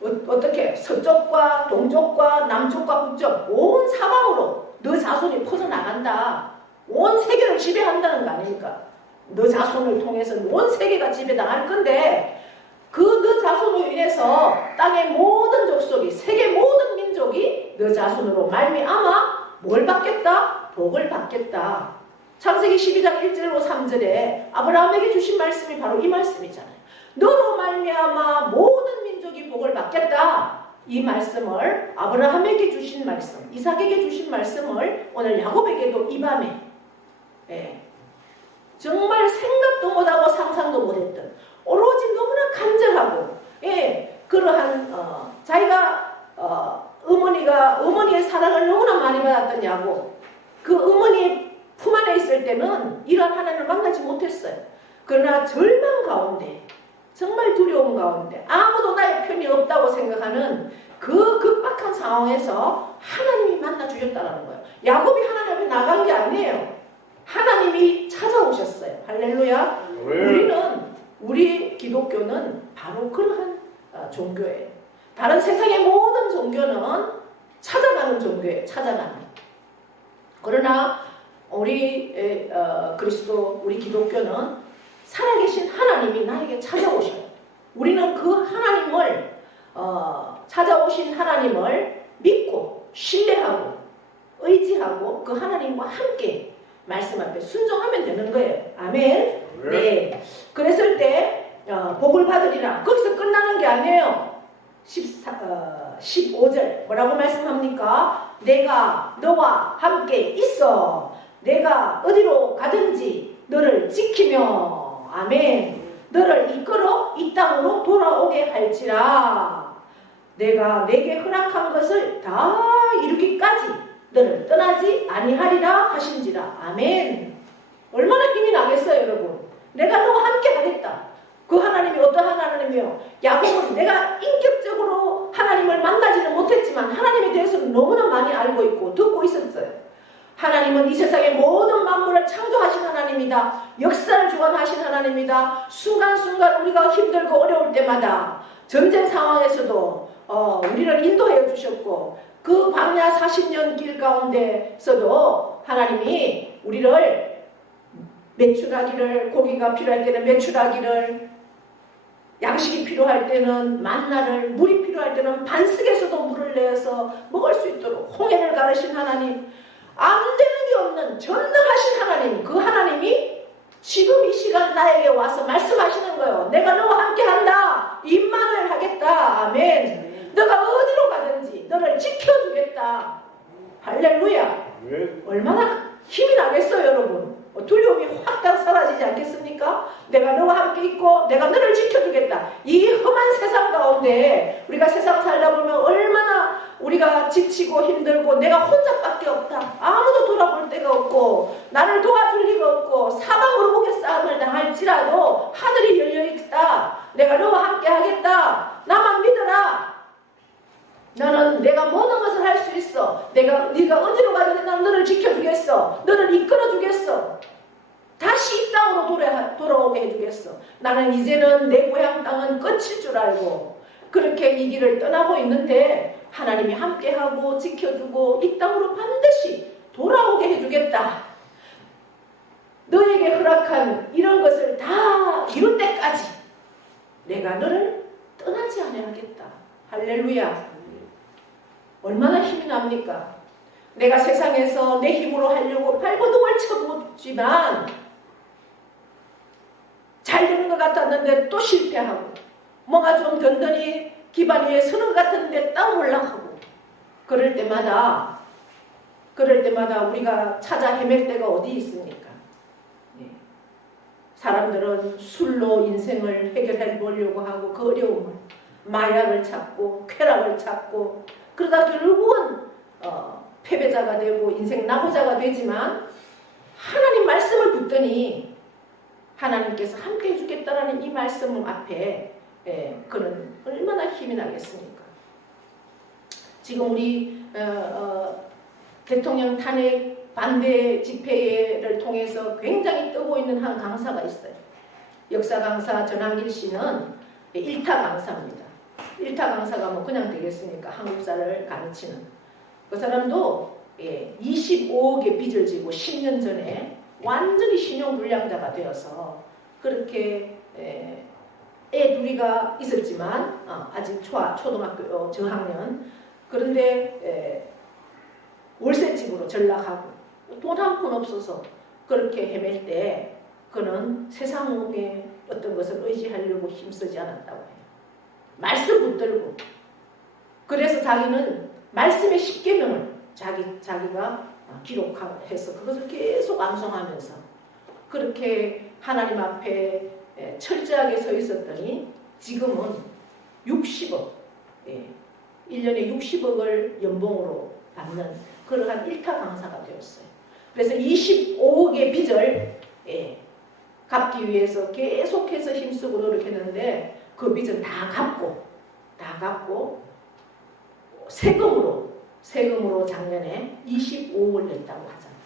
어떻게 서쪽과 동쪽과 남쪽과 북쪽 온 사방으로 너 자손이 퍼져나간다. 온 세계를 지배한다는 거 아닙니까? 너 자손을 통해서 온 세계가 지배당할 건데 그 너 자손으로 인해서 땅의 모든 족속이 세계 모든 민족이 너 자손으로 말미암아 뭘 받겠다? 복을 받겠다. 창세기 12장 1절로 3절에 아브라함에게 주신 말씀이 바로 이 말씀이잖아요. 너로 말미암아 모든 민족이 복을 받겠다. 이 말씀을 아브라함에게 주신 말씀, 이삭에게 주신 말씀을 오늘 야곱에게도 이 밤에 정말 생각도 못하고 상상도 못했던 오로지 너무나 간절하고 그러한 자기가 어머니의 사랑을 너무나 많이 받았던 야곱, 그 어머니의 품 안에 있을 때는 이러한 하나님을 만나지 못했어요. 그러나 절망 가운데 정말 두려움 가운데 아무도 나의 편이 없다고 생각하는 그 급박한 상황에서 하나님이 만나주셨다는 거예요. 야곱이 하나님 앞에 나간 게 아니에요. 하나님이 찾아오셨어요. 할렐루야. 우리 기독교는 바로 그러한 종교예요. 다른 세상의 모든 종교는 찾아가는 종교예요. 찾아가는. 그러나 우리 그리스도, 우리 기독교는 살아계신 하나님이 나에게 찾아오셔요. 우리는 그 하나님을 찾아오신 하나님을 믿고 신뢰하고 의지하고 그 하나님과 함께 말씀 앞에 순종하면 되는 거예요. 아멘. 네. 그랬을 때 복을 받으리라. 거기서 끝나는 게 아니에요. 15절 뭐라고 말씀합니까? 내가 너와 함께 있어. 내가 어디로 가든지 너를 지키며 아멘. 너를 이끌어 이 땅으로 돌아오게 할지라. 내가 내게 허락한 것을 다 이루기까지 너를 떠나지 아니하리라 하신지라. 아멘. 얼마나 힘이 나겠어요, 여러분. 내가 너와 함께 하겠다. 그 하나님이 어떠한 하나님이요? 야곱은 내가 인격적으로 하나님을 만나지는 못했지만 하나님에 대해서는 너무나 많이 알고 있고 듣고 있었어요. 하나님은 이 세상의 모든 만물을 창조하신 하나님이다. 역사를 주관하신 하나님이다. 순간순간 우리가 힘들고 어려울 때마다 전쟁 상황에서도 우리를 인도해 주셨고 그 광야 40년 길 가운데서도 하나님이 우리를 매출하기를, 고기가 필요할 때는 매출하기를, 양식이 필요할 때는 만나를, 물이 필요할 때는 반석에서도 물을 내어서 먹을 수 있도록 홍해를 가르신 하나님, 안 되는 게 없는 전능하신 하나님, 그 하나님이 지금 이 시간 나에게 와서 말씀하시는 거예요. 내가 너와 함께 한다. 임만을 하겠다. 아멘. 너가 어디로 가든지 너를 지켜주겠다. 할렐루야. 얼마나 힘이 나겠어요, 여러분. 두려움이 확 사라지지 않겠습니까? 내가 너와 함께 있고 내가 너를 지켜주겠다. 이 험한 세상 가운데 우리가 세상 살다 보면 얼마나 우리가 지치고 힘들고 내가 혼자밖에 없다. 아무도 돌아볼 데가 없고 나를 도와줄 리가 없고 사방으로 목에 싸움을 당할지라도 하늘이 열려있다. 내가 너와 함께 하겠다. 나만 믿어라. 너는 내가 모든 것을 할 수 있어. 네가 어디로 가든지 나는 너를 지켜주겠어. 너를 이끌어주겠어. 다시 이 땅으로 돌아오게 해주겠어. 나는 이제는 내 고향 땅은 끝일 줄 알고 그렇게 이 길을 떠나고 있는데 하나님이 함께하고 지켜주고 이 땅으로 반드시 돌아오게 해주겠다. 너에게 허락한 이런 것을 다 이룰 때까지 내가 너를 떠나지 않아야겠다. 할렐루야. 얼마나 힘이 납니까? 내가 세상에서 내 힘으로 하려고 발버둥을 쳐보지만 잘 되는 것 같았는데 또 실패하고 뭔가 좀 든든히 기반 위에 서는 것 같았는데 땅 올라가고 그럴 때마다 우리가 찾아 헤맬 때가 어디 있습니까? 사람들은 술로 인생을 해결해 보려고 하고 그 어려움을 마약을 찾고 쾌락을 찾고 그러다 결국은 패배자가 되고 인생 낙오자가 되지만 하나님 말씀을 붙더니 하나님께서 함께 해주겠다라는 이 말씀 앞에 그는 얼마나 힘이 나겠습니까? 지금 우리 대통령 탄핵 반대 집회를 통해서 굉장히 뜨고 있는 한 강사가 있어요. 역사 강사 전한길 씨는 1타 강사입니다. 1타 강사가 뭐 그냥 되겠습니까? 한국사를 가르치는. 그 사람도 25억의 빚을 지고 10년 전에 완전히 신용불량자가 되어서 그렇게 애 둘이가 있었지만 아직 초등학교 저학년. 그런데 월세집으로 전락하고 돈 한 푼 없어서 그렇게 헤맬 때 그는 세상의 어떤 것을 의지하려고 힘쓰지 않았다고 해요. 말씀 붙들고. 그래서 자기는 말씀의 10계명을 자기가 기록해서 그것을 계속 암송하면서 그렇게 하나님 앞에 철저하게 서 있었더니 지금은 60억, 1년에 60억을 연봉으로 받는 그러한 1타 강사가 되었어요. 그래서 25억의 빚을 갚기 위해서 계속해서 힘쓰고 노력했는데 그 빚은 다 갚고 세금으로 작년에 25억을 냈다고 하잖아요.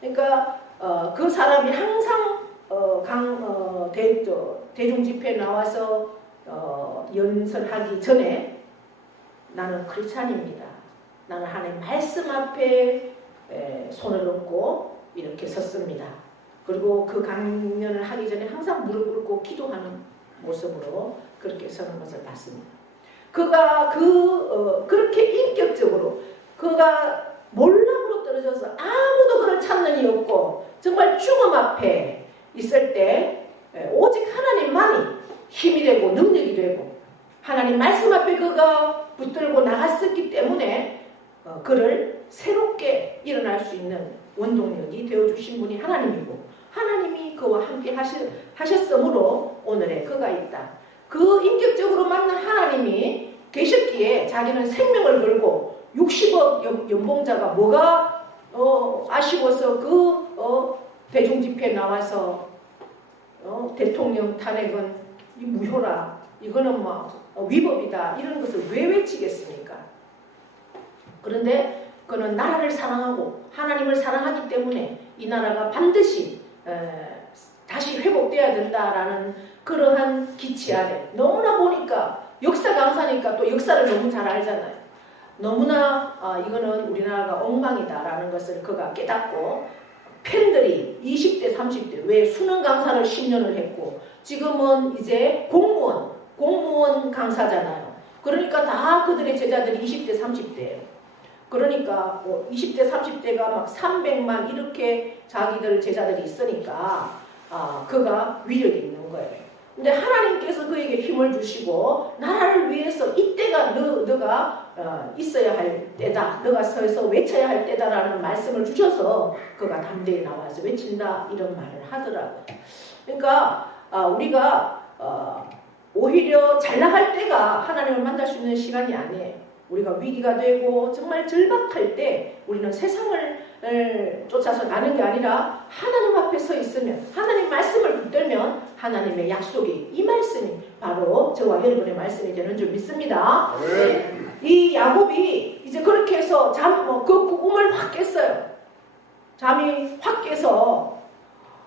그러니까 그 사람이 항상 대중집회에 나와서 연설하기 전에 나는 크리스찬입니다. 나는 하나님 말씀 앞에 손을 얹고 이렇게 섰습니다. 그리고 그 강연을 하기 전에 항상 무릎 꿇고 기도하는 모습으로 그렇게 서는 것을 봤습니다. 그가 그렇게 인격적으로 그가 몰락으로 떨어져서 아무도 그를 찾는 이 없고 정말 죽음 앞에 있을 때 오직 하나님만이 힘이 되고 능력이 되고 하나님 말씀 앞에 그가 붙들고 나갔었기 때문에 그를 새롭게 일어날 수 있는 원동력이 되어주신 분이 하나님이고 하나님이 그와 함께 하셨으므로 오늘의 그가 있다. 그 인격적으로 맞는 하나님이 계셨기에 자기는 생명을 걸고 60억 연봉자가 뭐가 아쉬워서 대중집회에 나와서 대통령 탄핵은 무효라, 이거는 위법이다, 이런 것을 왜 외치겠습니까? 그런데 그는 나라를 사랑하고 하나님을 사랑하기 때문에 이 나라가 반드시 다시 회복돼야 된다라는 그러한 기치 아래 너무나 보니까 역사 강사니까 또 역사를 너무 잘 알잖아요. 너무나 이거는 우리나라가 엉망이다라는 것을 그가 깨닫고 팬들이 20대 30대 왜 수능 강사를 10년을 했고 지금은 이제 공무원 강사잖아요. 그러니까 다 그들의 제자들이 20대 30대예요. 그러니까 20대 30대가 막 300만 이렇게 자기들 제자들이 있으니까 그가 위력이 있는 거예요. 근데 하나님께서 그에게 힘을 주시고 나라를 위해서 이때가 너가 있어야 할 때다, 너가 서서 외쳐야 할 때다라는 말씀을 주셔서 그가 담대히 나와서 외친다, 이런 말을 하더라고요. 그러니까 우리가 오히려 잘 나갈 때가 하나님을 만날 수 있는 시간이 아니에요. 우리가 위기가 되고 정말 절박할 때 우리는 세상을 쫓아서 가는 게 아니라 하나님 앞에 서 있으면 하나님 말씀을 붙들면 하나님의 약속이, 이 말씀이 바로 저와 여러분의 말씀이 되는 줄 믿습니다. 네. 이 야곱이 이제 그렇게 해서 그 꿈을 확 깼어요. 잠이 확 깨서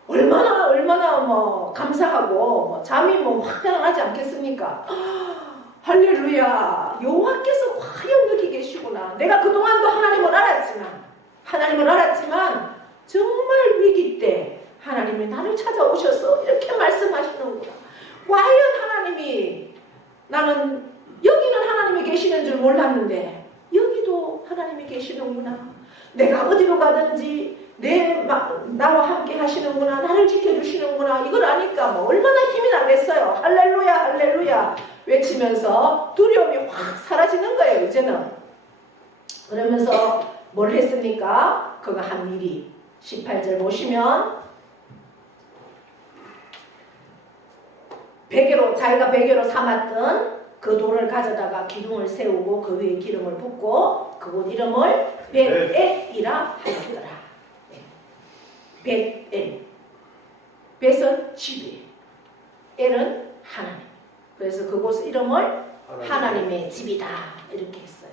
얼마나 감사하고 잠이 확 깨어나지 않겠습니까? 할렐루야, 여호와께서 과연 여기 계시구나. 내가 그동안도 하나님을 알았지만 정말 위기 때 하나님이 나를 찾아오셔서 이렇게 말씀하시는구나. 과연 하나님이, 나는 여기는 하나님이 계시는 줄 몰랐는데 여기도 하나님이 계시는구나. 내가 어디로 가든지 나와 함께 하시는구나, 나를 지켜주시는구나, 이걸 아니까 얼마나 힘이 나겠어요. 할렐루야 할렐루야 외치면서 두려움이 확 사라지는 거예요. 이제는. 그러면서 뭘 했습니까? 그가 한 일이 18절 보시면 자기가 베개로 삼았던 그 돌을 가져다가 기둥을 세우고 그 위에 기름을 붓고 그곳 이름을 벳엘이라 하였더라. 벳엘. 벳은 집이에요. 엘은 하나님. 그래서 그곳 이름을 하나님의 집이다, 이렇게 했어요.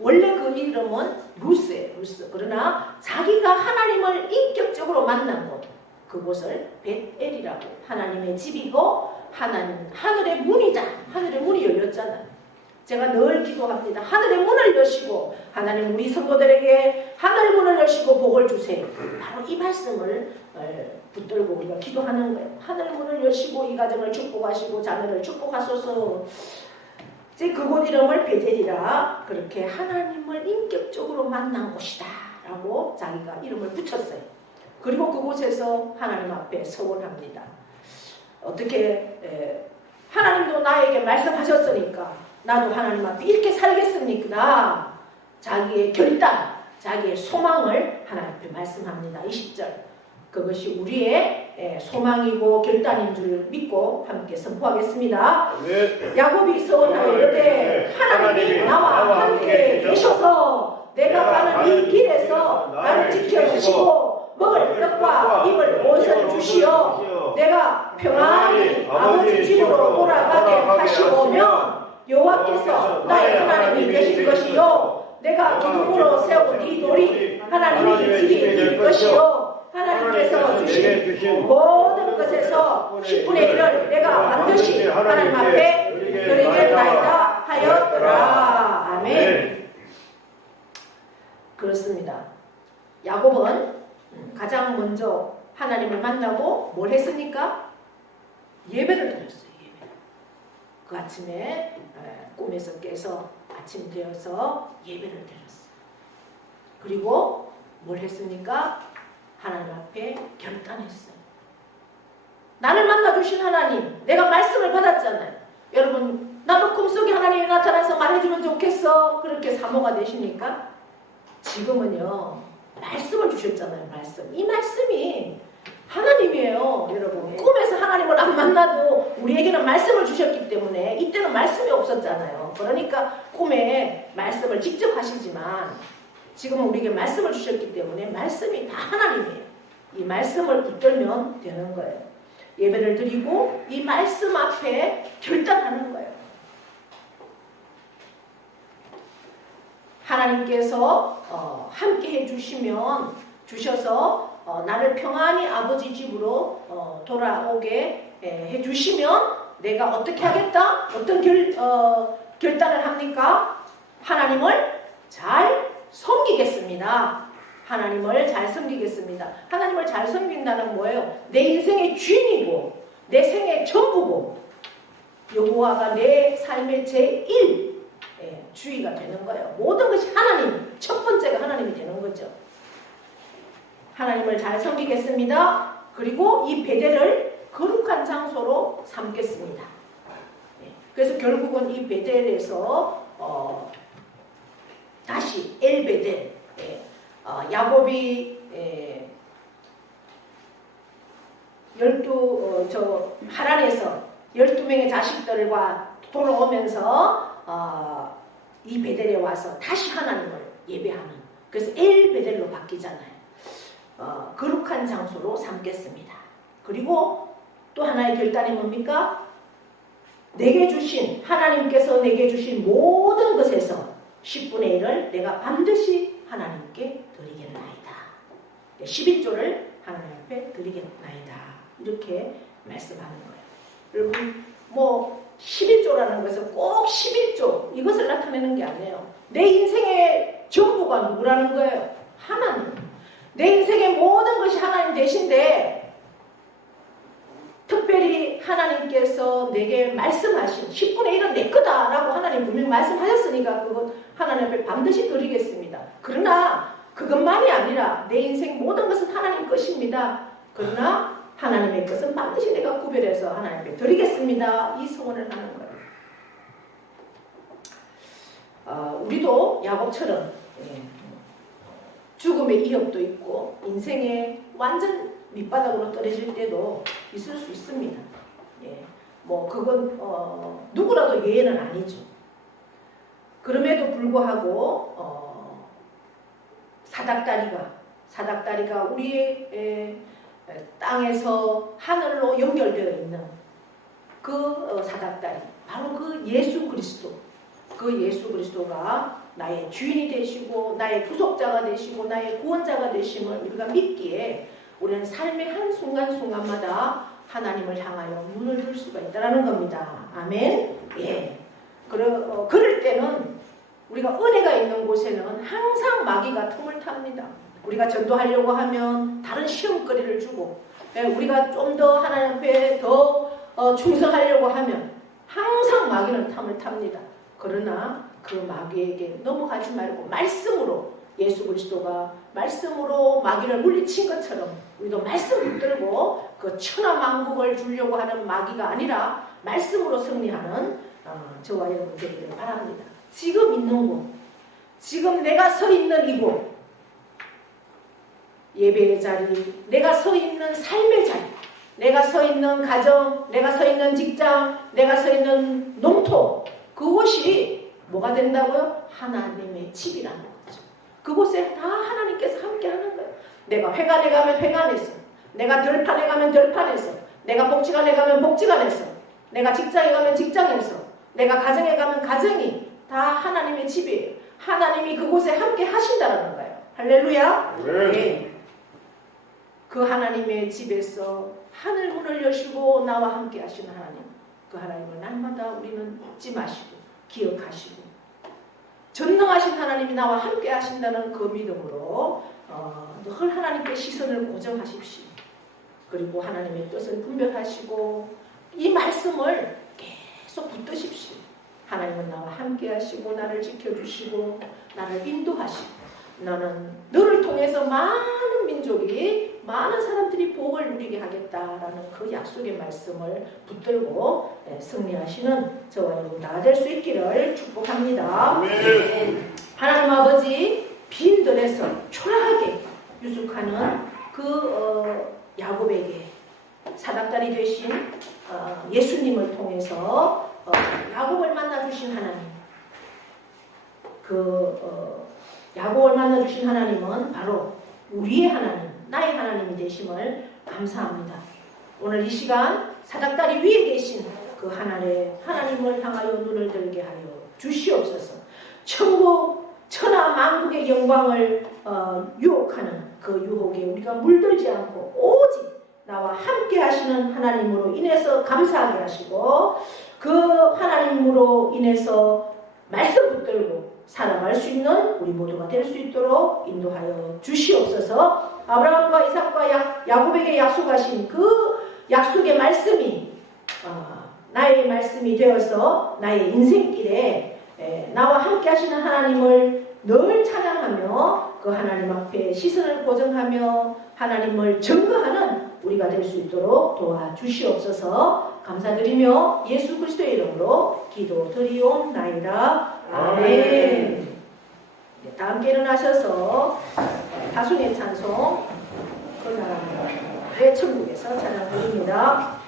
원래 그 이름은 루스예요. 루스. 그러나 자기가 하나님을 인격적으로 만난 곳, 그곳을 벳엘이라고, 하나님의 집이고 하늘의 문이다. 하늘의 문이 열렸잖아요. 제가 늘 기도합니다. 하늘의 문을 여시고, 하나님 우리 성도들에게 하늘의 문을 여시고 복을 주세요. 바로 이 말씀을 붙들고 우리가 기도하는 거예요. 하늘의 문을 여시고 이 가정을 축복하시고 자녀를 축복하소서. 이제 그곳 이름을 베델이라, 그렇게 하나님을 인격적으로 만난 곳이다 라고 자기가 이름을 붙였어요. 그리고 그곳에서 하나님 앞에 서원합니다. 어떻게 하나님도 나에게 말씀하셨으니까 나도 하나님 앞에 이렇게 살겠습니까? 자기의 결단, 자기의 소망을 하나님 앞에 말씀합니다. 20절. 그것이 우리의 소망이고 결단인 줄 믿고 함께 선포하겠습니다. 네. 야곱이 서원하여 이르되 하나님이 나와 함께 계셔서 내가 가는 이 길에서 나를 지켜주시고 먹을 떡과 입을 옷을 주시어 내가 평안히 아버지 집으로 돌아가게 하시오면 여호와께서 나의 하나님이 되실 것이요 내가 기둥으로 세운 이 돌이 하나님의 집이 될 것이요 하나님께서 주신 모든 것에서 10분의 1을 내가 반드시 하나님 앞에 드리겠나이다 하였더라. 아멘. 그렇습니다. 야곱은 가장 먼저 하나님을 만나고 뭘 했습니까? 예배를 드렸어요. 예배. 그 아침에 꿈에서 깨서 아침 되어서 예배를 드렸어요. 그리고 뭘 했습니까? 하나님 앞에 결단했어요. 나를 만나주신 하나님, 내가 말씀을 받았잖아요. 여러분, 나도 꿈속에 하나님이 나타나서 말해주면 좋겠어. 그렇게 사모가 되십니까? 지금은요, 말씀을 주셨잖아요. 말씀. 이 말씀이 하나님이에요. 여러분, 꿈에서 하나님을 안 만나도 우리에게는 말씀을 주셨기 때문에 이때는 말씀이 없었잖아요. 그러니까 꿈에 말씀을 직접 하시지만 지금은 우리에게 말씀을 주셨기 때문에 말씀이 다 하나님이에요. 이 말씀을 붙들면 되는 거예요. 예배를 드리고 이 말씀 앞에 결단하는 거예요. 하나님께서 함께 주셔서 나를 평안히 아버지 집으로 돌아오게 해주시면 내가 어떻게 하겠다? 어떤 결단을 합니까? 하나님을 잘 섬기겠습니다. 하나님을 잘 섬기겠습니다. 하나님을 잘 섬긴다는 뭐예요? 내 인생의 주인이고 내 생의 전부고 여호와가 내 삶의 제1 주의가 되는 거예요. 모든 것이 하나님, 첫 번째가 하나님이 되는 거죠. 하나님을 잘 섬기겠습니다. 그리고 이 베델을 거룩한 장소로 삼겠습니다. 그래서 결국은 이 베델에서 다시 엘베델, 야곱이 하란에서 12명의 자식들과 돌아오면서 이 베델에 와서 다시 하나님을 예배하는, 그래서 엘베델로 바뀌잖아요. 거룩한 장소로 삼겠습니다. 그리고 또 하나의 결단이 뭡니까? 하나님께서 내게 주신 모든 것에서 10분의 1을 내가 반드시 하나님께 드리겠나이다. 11조를 하나님 앞에 드리겠나이다. 이렇게 말씀하는 거예요. 여러분, 11조라는 것은 꼭 11조 이것을 나타내는 게 아니에요. 내 인생의 전부가 누구라는 거예요? 하나님. 내 인생의 모든 것이 하나님 되신데 특별히 하나님께서 내게 말씀하신 10분의 1은 내 거다라고 하나님 분명히 말씀하셨으니까 그것 하나님 앞에 반드시 드리겠습니다. 그러나 그것만이 아니라 내 인생 모든 것은 하나님 것입니다. 그러나 하나님의 것은 반드시 내가 구별해서 하나님 앞에 드리겠습니다. 이 소원을 하는 거예요. 우리도 야곱처럼 죽음의 위협도 있고 인생의 완전 밑바닥으로 떨어질 때도 있을 수 있습니다. 그건 누구라도 예외는 아니죠. 그럼에도 불구하고 사닥다리가 우리의 땅에서 하늘로 연결되어 있는 그 사닥다리, 바로 그 예수 그리스도, 그 예수 그리스도가 나의 주인이 되시고 나의 구속자가 되시고 나의 구원자가 되심을 우리가 믿기에 우리는 삶의 한순간순간마다 하나님을 향하여 눈을 들 수가 있다는 겁니다. 아멘. 예. 그럴 때는 우리가 은혜가 있는 곳에는 항상 마귀가 틈을 탑니다. 우리가 전도하려고 하면 다른 시험거리를 주고, 우리가 좀 더 하나님 앞에 더 충성하려고 하면 항상 마귀는 틈을 탑니다. 그러나 그 마귀에게 넘어가지 말고 말씀으로, 예수 그리스도가 말씀으로 마귀를 물리친 것처럼 우리도 말씀 붙들고 그 천하만국을 주려고 하는 마귀가 아니라 말씀으로 승리하는 저와 여러분 되기를 바랍니다. 지금 있는 곳, 지금 내가 서 있는 이곳, 예배의 자리, 내가 서 있는 삶의 자리, 내가 서 있는 가정, 내가 서 있는 직장, 내가 서 있는 농토, 그곳이 뭐가 된다고요? 하나님의 집이라는 거죠. 그곳에 다 하나님께서 함께 하는 거예요. 내가 회관에 가면 회관에서, 내가 들판에 가면 들판에서, 내가 복지관에 가면 복지관에서, 내가 직장에 가면 직장에서, 내가 가정에 가면 가정이 다 하나님의 집이에요. 하나님이 그곳에 함께 하신다는 거예요. 할렐루야. 네. 그 하나님의 집에서 하늘 문을 여시고 나와 함께 하시는 하나님, 그 하나님을 날마다 우리는 잊지 마시고 기억하시고, 전능하신 하나님이 나와 함께 하신다는 그 믿음으로 늘 하나님께 시선을 고정하십시오. 그리고 하나님의 뜻을 분별하시고 이 말씀을 계속 붙드십시오. 하나님은 나와 함께 하시고 나를 지켜주시고 나를 인도하시고, 너를 통해서 많은 민족이, 많은 사람들이 복을 누리게 하겠다라는 그 약속의 말씀을 붙들고 승리하시는 저와 여러분 다 될 수 있기를 축복합니다. 하나님 아버지, 빈들에서 초라하게 유숙하는 그 야곱에게 사닥다리 되신 예수님을 통해서 야곱을 만나주신 하나님, 야곱을 만나주신 하나님은 바로 우리의 하나님, 나의 하나님이 되심을 감사합니다. 오늘 이 시간 사닥다리 위에 계신 그 하나님을 향하여 눈을 들게 하여 주시옵소서. 천국, 천하 만국의 영광을 유혹하는 그 유혹에 우리가 물들지 않고 오직 나와 함께 하시는 하나님으로 인해서 감사하게 하시고, 그 하나님으로 인해서 말씀 붙들고 살아갈 수 있는 우리 모두가 될 수 있도록 인도하여 주시옵소서. 아브라함과 이삭과 야곱에게 약속하신 그 약속의 말씀이 나의 말씀이 되어서 나의 인생길에 나와 함께 하시는 하나님을 늘 찬양하며 그 하나님 앞에 시선을 고정하며 하나님을 증거하는 우리가 될 수 있도록 도와주시옵소서. 감사드리며 예수 그리스도의 이름으로 기도드리옵나이다. 아멘. 다 함께 일어나셔서 다순의 찬송, 그 나라의 천국에서 찬양드립니다.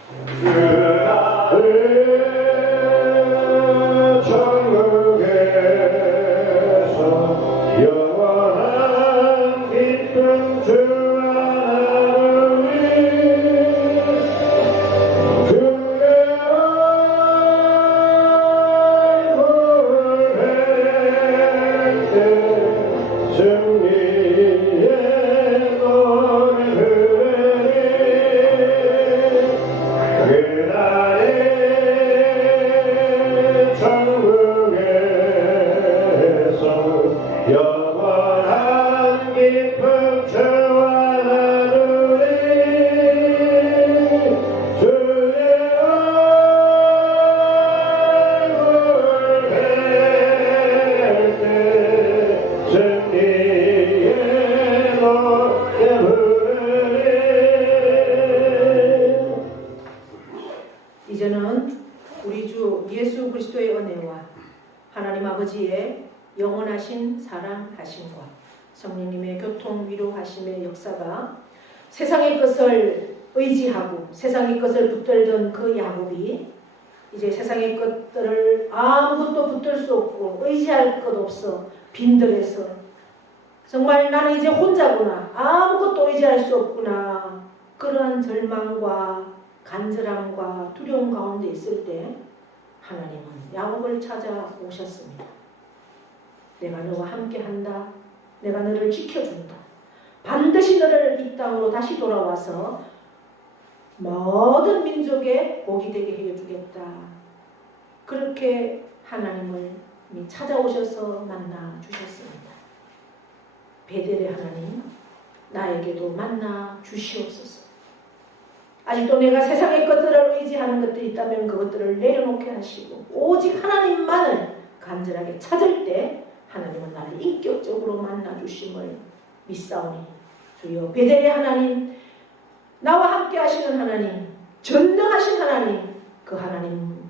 이제는 우리 주 예수 그리스도의 은혜와 하나님 아버지의 영원하신 사랑하심과 성령님의 교통 위로하심의 역사가 세상의 것을 의지하고 세상의 것을 붙들던 그 야곱이 이제 세상의 것들을 아무것도 붙들 수 없고 의지할 것 없어 빈들에서 정말 나는 이제 혼자구나, 아무것도 의지할 수 없구나, 그러한 절망과 간절함과 두려움 가운데 있을 때 하나님은 야곱을 찾아오셨습니다. 내가 너와 함께한다. 내가 너를 지켜준다. 반드시 너를 이 땅으로 다시 돌아와서 모든 민족의 복이 되게 해주겠다. 그렇게 하나님을 찾아오셔서 만나 주셨습니다. 베델의 하나님, 나에게도 만나 주시옵소서. 아직도 내가 세상의 것들을 의지하는 것들이 있다면 그것들을 내려놓게 하시고 오직 하나님만을 간절하게 찾을 때 하나님은 나를 인격적으로 만나 주심을 믿사오니 주여 베델의 하나님, 나와 함께 하시는 하나님, 전능하신 하나님, 그 하나님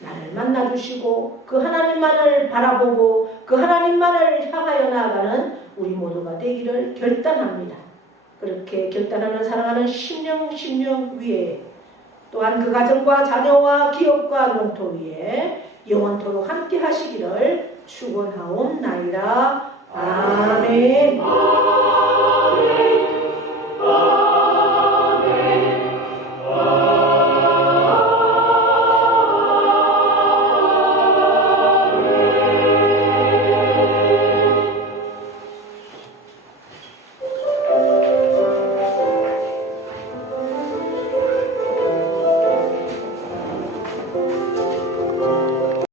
나를 만나 주시고 그 하나님만을 바라보고 그 하나님만을 향하여 나아가는 우리 모두가 되기를 결단합니다. 그렇게 결단하는 사랑하는 심령 위에 또한 그 가정과 자녀와 기업과 농토 위에 영원토록 함께 하시기를 축원하옵나이다. 아멘.